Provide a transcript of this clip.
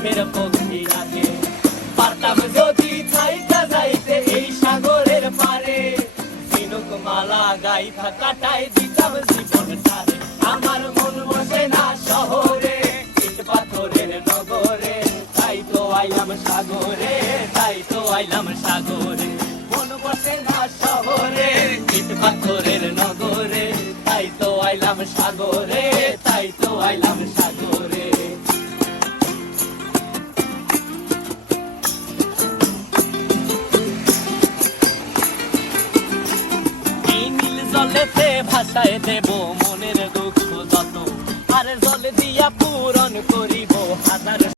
সুখের পক্ষী রাখে। পারতাম যদি থাইকা যাইতে এই সাগরের পারে, ঝিনুক মালা গাইথা কাটাই দিতাম জীবনটারে। আমার মন বসে না শহরে, ইট পাথরের নগরে, তাই তো আইলাম সাগরে, তাই তো আইলাম সাগরে। মন বসে না শহরে, ইট পাথরের নগরে, তাই তো আইলাম সাগরে, তাই তো আইলাম সাগরে। এই নীল জলেতে ভাসায় দেব মনের দুঃখ যত, আর জল দিয়া পূরণ করিব হাজার